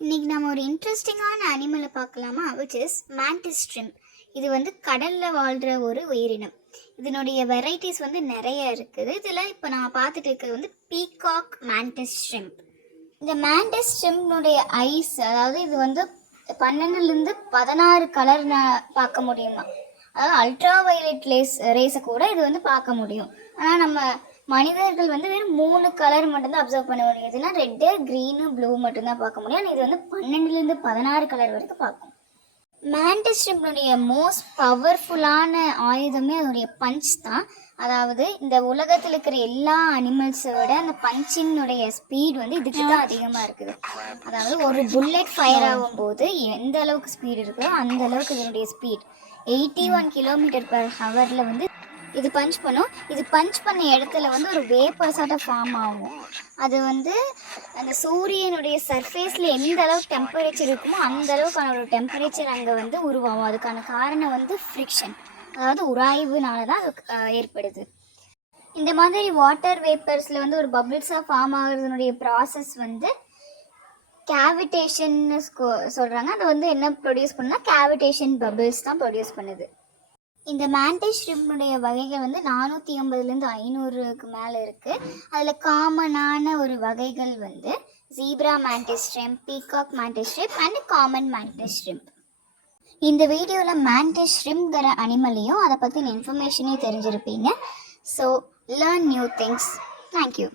இன்னைக்கு நம்ம ஒரு இன்ட்ரெஸ்டிங்கான அனிமலை பார்க்கலாமா, விச் இஸ் மேண்டிஸ் ஷ்ரிம்ப். இது வந்து கடலில் வாழ்கிற ஒரு உயிரினம். இதனுடைய வெரைட்டிஸ் வந்து நிறைய இருக்குது. இதில் இப்போ நான் பார்த்துட்டு இருக்கிறது வந்து பீகாக் மேண்டிஸ் ஷ்ரிம்ப். இந்த மேண்டிஸ் ஷ்ரிம்ப்னுடைய ஐஸ், அதாவது இது வந்து 12லேருந்து 16 கலர் பார்க்க முடியுமா. அதாவது அல்ட்ரா வயலட் ரேஸை கூட இது வந்து பார்க்க முடியும். ஆனால் நம்ம மனிதர்கள் வந்து வெறும் 3 கலர் மட்டும்தான் அப்சர்வ் பண்ண முடியும். இதெல்லாம் ரெட்டு, க்ரீனு, ப்ளூ மட்டும்தான் பார்க்க முடியும். ஆனால் இது வந்து 12லேருந்து 16 கலர் வரைக்கும் பார்க்கும். மேண்டிஸ் ஷ்ரிம்ப்னுடைய மோஸ்ட் பவர்ஃபுல்லான ஆயுதமே அதனுடைய பஞ்ச் தான். அதாவது இந்த உலகத்தில் இருக்கிற எல்லா அனிமல்ஸை விட அந்த பஞ்சினுடைய ஸ்பீட் வந்து இதுக்கு தான் அதிகமாக இருக்குது. அதாவது ஒரு புல்லட் ஃபயர் ஆகும்போது எந்த அளவுக்கு ஸ்பீட் இருக்குதோ அந்த அளவுக்கு இதனுடைய ஸ்பீட் 81 km/h வந்து இது பஞ்ச் பண்ணும். இது பஞ்ச் பண்ண இடத்துல வந்து ஒரு வேப்பர்ஸாட்ட ஃபார்ம் ஆகும். அது வந்து அந்த சூரியனுடைய சர்ஃபேஸில் எந்த அளவுக்கு டெம்பரேச்சர் இருக்குமோ அந்த அளவுக்கான ஒரு டெம்பரேச்சர் அங்கே வந்து உருவாகும். அதுக்கான காரணம் வந்து ஃப்ரிக்ஷன், அதாவது உராய்வுனால தான் அது ஏற்படுது. இந்த மாதிரி வாட்டர் வேப்பர்ஸில் வந்து ஒரு பபிள்ஸாக ஃபார்ம் ஆகுறதுனுடைய ப்ராசஸ் வந்து கேவிடேஷன்னு சொல்கிறாங்க. அது வந்து என்ன ப்ரொடியூஸ் பண்ணால் கேவிடேஷன் பபிள்ஸ் தான் ப்ரொடியூஸ் பண்ணுது. இந்த மேண்டிஸ் ஷ்ரிம்ப்னுடைய வகைகள் வந்து 450லேருந்து 500க்கு மேலே இருக்குது. அதில் காமனான ஒரு வகைகள் வந்து zebra mantis shrimp, peacock mantis shrimp and common mantis shrimp. இந்த வீடியோவில் மேண்டிஸ் ஷ்ரிம்ப்ங்கிற அனிமலையும் அதை பற்றின இன்ஃபர்மேஷனையும் தெரிஞ்சிருப்பீங்க. So learn new things. Thank you.